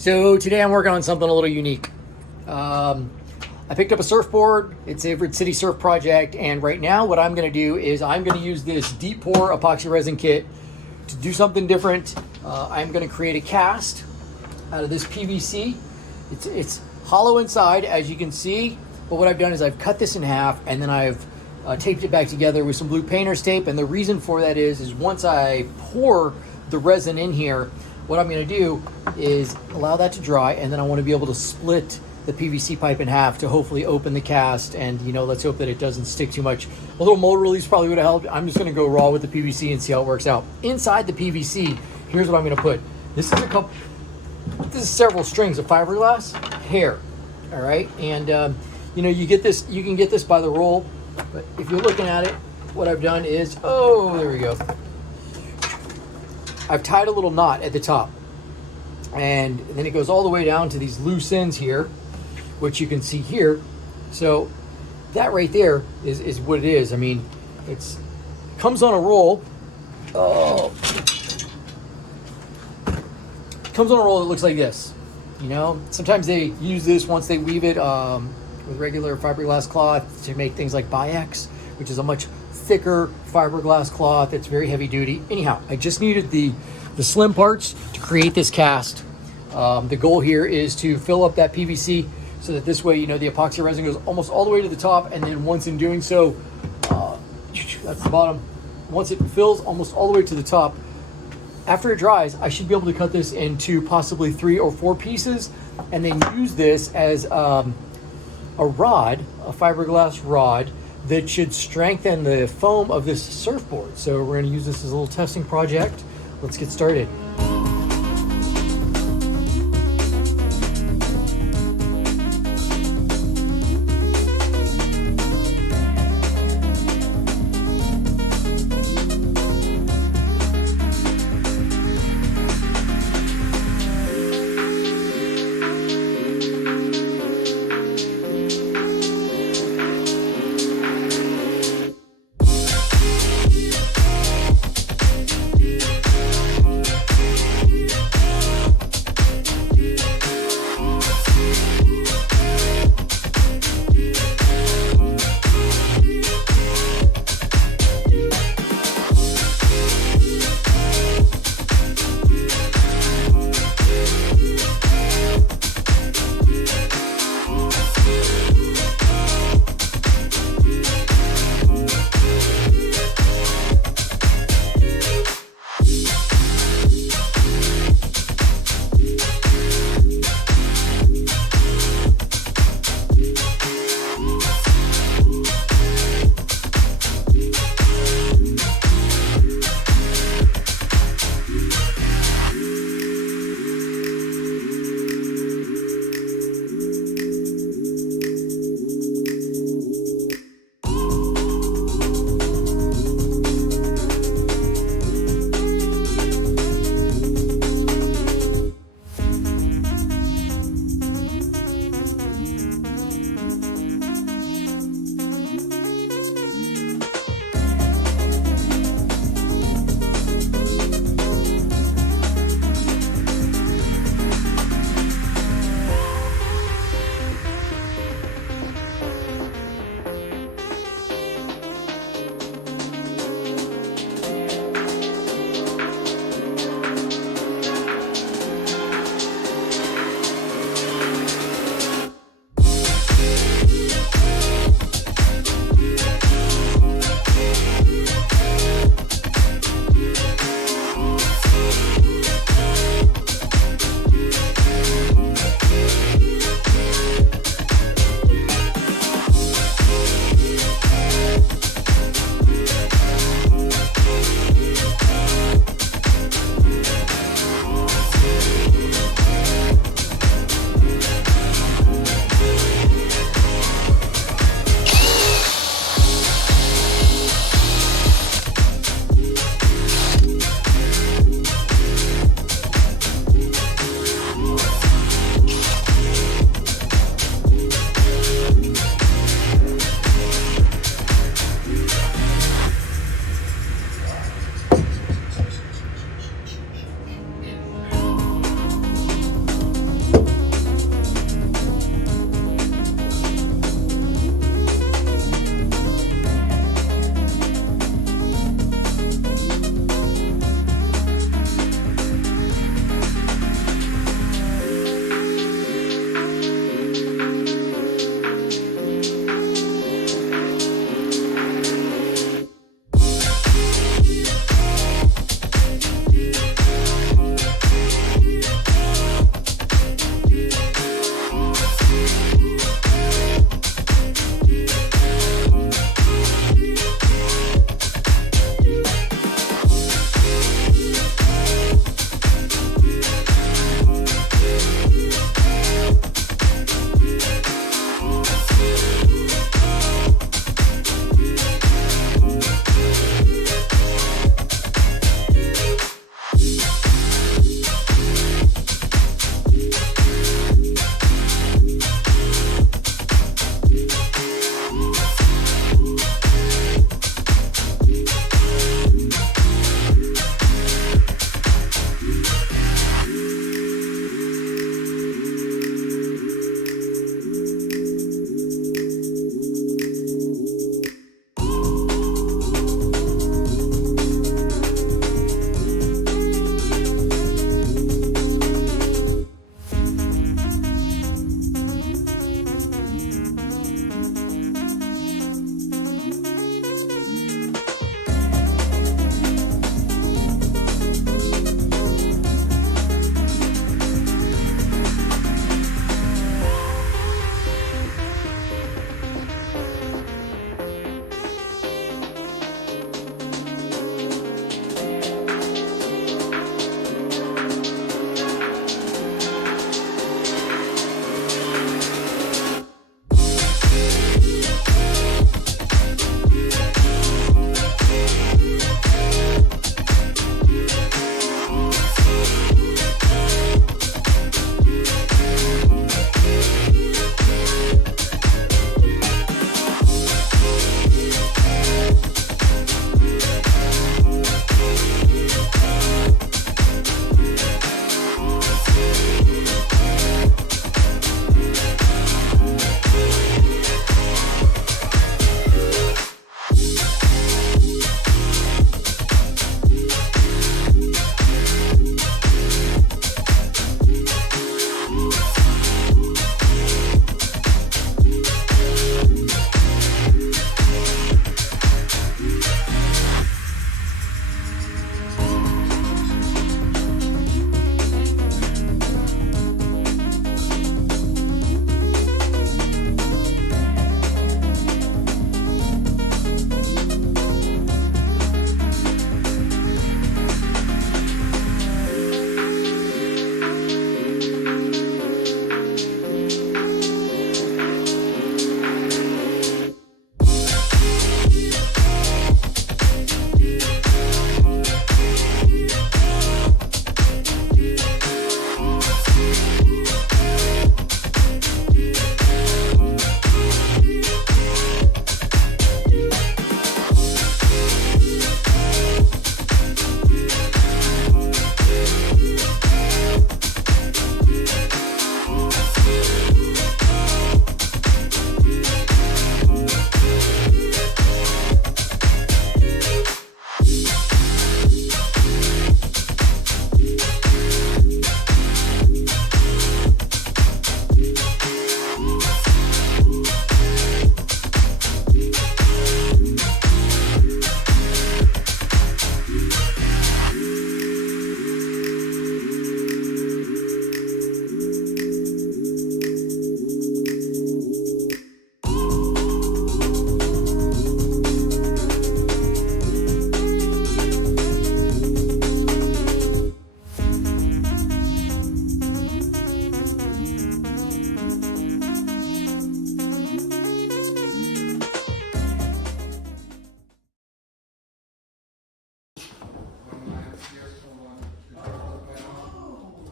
So today I'm working on something a little unique. I picked up a surfboard. It's a Everett City Surf project, and right now what I'm going to do is I'm going to use this deep pour epoxy resin kit to do something different. I'm going to create a cast out of this PVC. It's hollow inside, as you can see, but what I've done is I've cut this in half and then I've taped it back together with some blue painter's tape. And the reason for that is once I pour the resin in here, what I'm going to do is allow that to dry, and then I want to be able to split the PVC pipe in half to hopefully open the cast, and let's hope that it doesn't stick too much. A little mold release probably would have helped. I'm just going to go raw with the PVC and see how it works out. Inside the PVC, here's what I'm going to put. This is several strings of fiberglass hair. All right, and you can get this by the roll, but if you're looking at it, what I've done is, there we go. I've tied a little knot at the top, and then it goes all the way down to these loose ends here, which you can see here. So that right there is what it is. I mean, it comes on a roll. Comes on a roll that looks like this. Sometimes they use this once they weave it with regular fiberglass cloth to make things like Bi-X, which is a much thicker fiberglass cloth. It's very heavy duty. Anyhow, I just needed the slim parts to create this cast. The goal here is to fill up that PVC so that this way, the epoxy resin goes almost all the way to the top, and then once in doing so, that's the bottom. Once it fills almost all the way to the top, after it dries, I should be able to cut this into possibly 3 or 4 pieces, and then use this as a rod, a fiberglass rod, that should strengthen the foam of this surfboard. So we're going to use this as a little testing project. Let's get started.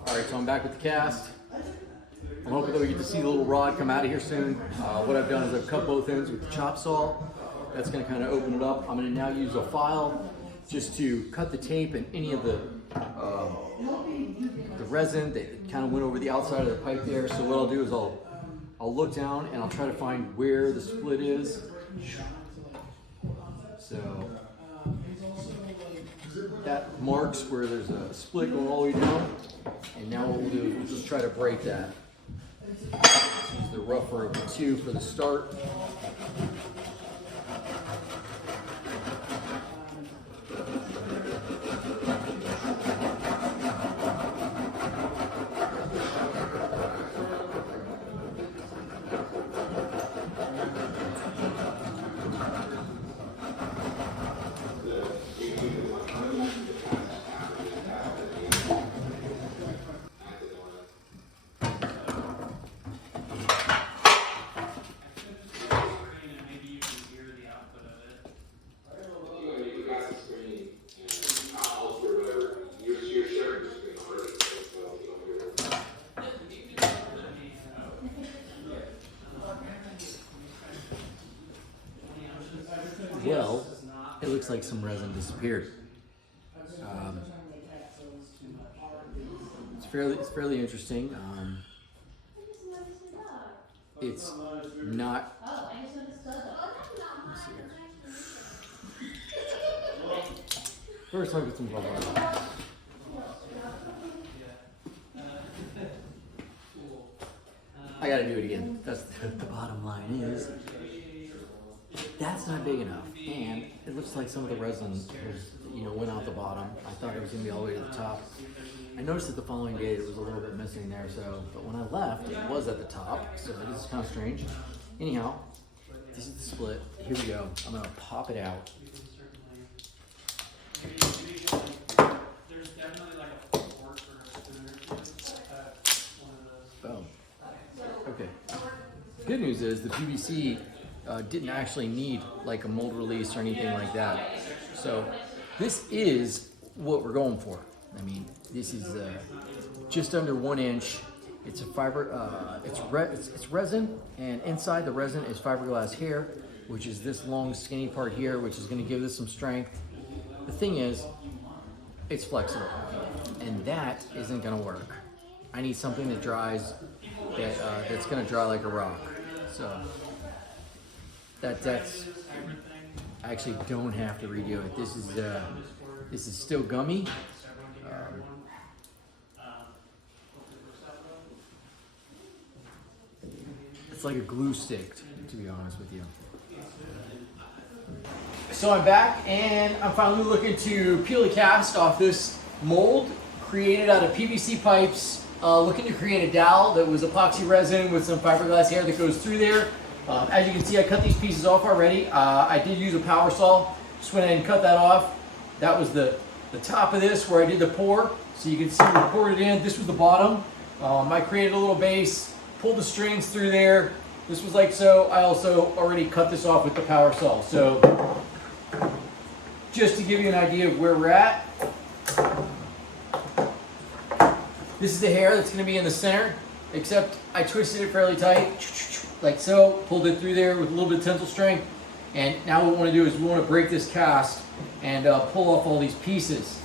All right, so I'm back with the cast. I'm hoping that we get to see the little rod come out of here soon. What I've done is I've cut both ends with the chop saw. That's going to kind of open it up. I'm going to now use a file just to cut the tape and any of the resin that kind of went over the outside of the pipe there. So what I'll do is I'll look down and I'll try to find where the split is. So that marks where there's a split going all the way down. And now what we'll do is we'll just try to break that. Let's use the rougher of the two for the start. Well, it looks like some resin disappeared. It's fairly interesting. It's not. Let's see here. First, I'll get some bubble. I gotta do it again. That's the bottom line is. That's not big enough, and it looks like some of the resin was, went out the bottom. I thought it was going to be all the way to the top. I noticed that the following day it was a little bit missing there, but when I left, it was at the top, so this is kind of strange. Anyhow, this is the split. Here we go. I'm going to pop it out. Boom. Okay. Good news is the PVC didn't actually need like a mold release or anything like that. So this is what we're going for. I mean, this is just under 1 inch. It's a fiber, it's resin, and inside the resin is fiberglass hair, which is this long skinny part here, which is going to give this some strength. The thing is, it's flexible, and that isn't going to work. I need something that dries, that's going to dry like a rock. So that's, I actually don't have to redo it. This is still gummy. It's like a glue stick, to be honest with you. So I'm back, and I'm finally looking to peel the cast off this mold created out of PVC pipes. Looking to create a dowel that was epoxy resin with some fiberglass hair that goes through there. As you can see, I cut these pieces off already. I did use a power saw. Just went ahead and cut that off. That was the top of this where I did the pour. So you can see we poured it in. This was the bottom. I created a little base, pulled the strings through there. This was like so. I also already cut this off with the power saw. So just to give you an idea of where we're at. This is the hair that's going to be in the center, except I twisted it fairly tight, like so, pulled it through there with a little bit of tensile strength. And now what we want to do is we want to break this cast and pull off all these pieces.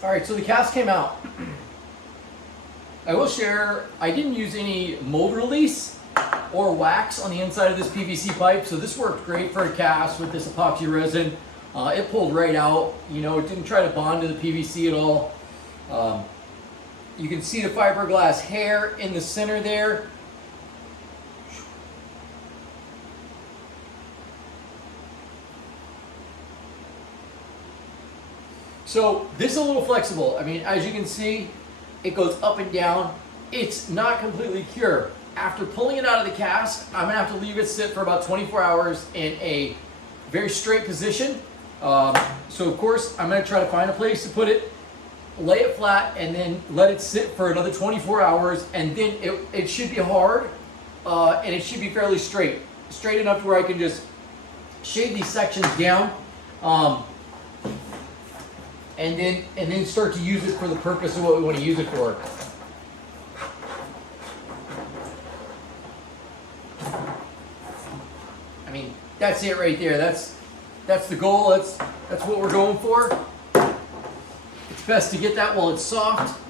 All right, so the cast came out. I will share, I didn't use any mold release or wax on the inside of this PVC pipe, so this worked great for a cast with this epoxy resin. It pulled right out, you know, it didn't try to bond to the PVC at all. You can see the fiberglass hair in the center there. So this is a little flexible. I mean, as you can see, it goes up and down. It's not completely cured. After pulling it out of the cast, I'm gonna have to leave it sit for about 24 hours in a very straight position. So of course, I'm gonna try to find a place to put it, lay it flat, and then let it sit for another 24 hours, and then it should be hard, and it should be fairly straight. Straight enough to where I can just shave these sections down, and then start to use it for the purpose of what we want to use it for. I mean, that's it right there. That's the goal. That's what we're going for. It's best to get that while it's soft.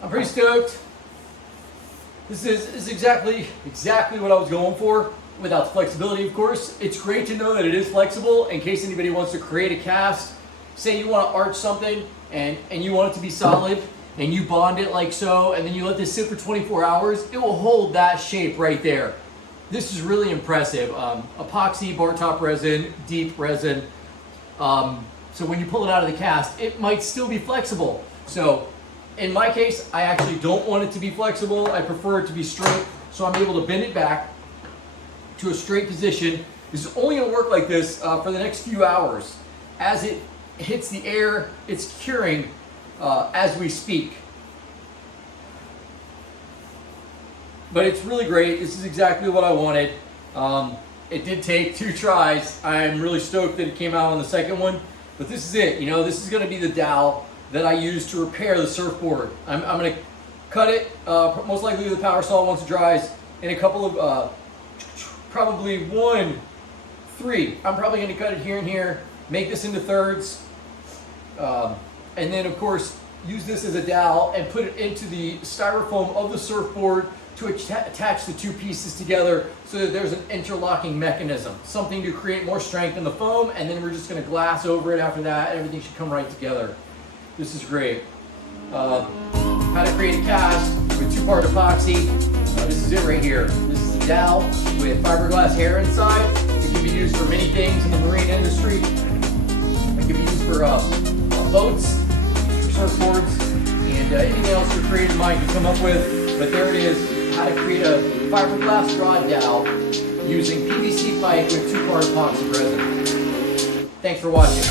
I'm pretty stoked. This is exactly what I was going for, without the flexibility, of course. It's great to know that it is flexible in case anybody wants to create a cast. Say you want to arch something and you want it to be solid, and you bond it like so, and then you let this sit for 24 hours, it will hold that shape right there. This is really impressive. Epoxy, bar top resin, deep resin. So when you pull it out of the cast, it might still be flexible. So in my case, I actually don't want it to be flexible. I prefer it to be straight, so I'm able to bend it back to a straight position. This is only going to work like this for the next few hours. As it hits the air, it's curing as we speak. But it's really great. This is exactly what I wanted. It did take 2 tries. I'm really stoked that it came out on the second one. But this is it. You know, this is going to be the dowel that I use to repair the surfboard. I'm going to cut it, most likely with a power saw once it dries, in a couple of, probably 3. I'm probably going to cut it here and here, make this into thirds, and then of course use this as a dowel and put it into the styrofoam of the surfboard to attach the 2 pieces together so that there's an interlocking mechanism, something to create more strength in the foam, and then we're just going to glass over it after that, and everything should come right together. This is great. How to create a cast with 2-part epoxy. This is it right here. This is a dowel with fiberglass hair inside. It can be used for many things in the marine industry. It can be used for boats, for surfboards, and anything else your creative mind can come up with. But there it is, how to create a fiberglass rod dowel using PVC pipe with 2-part epoxy resin. Thanks for watching.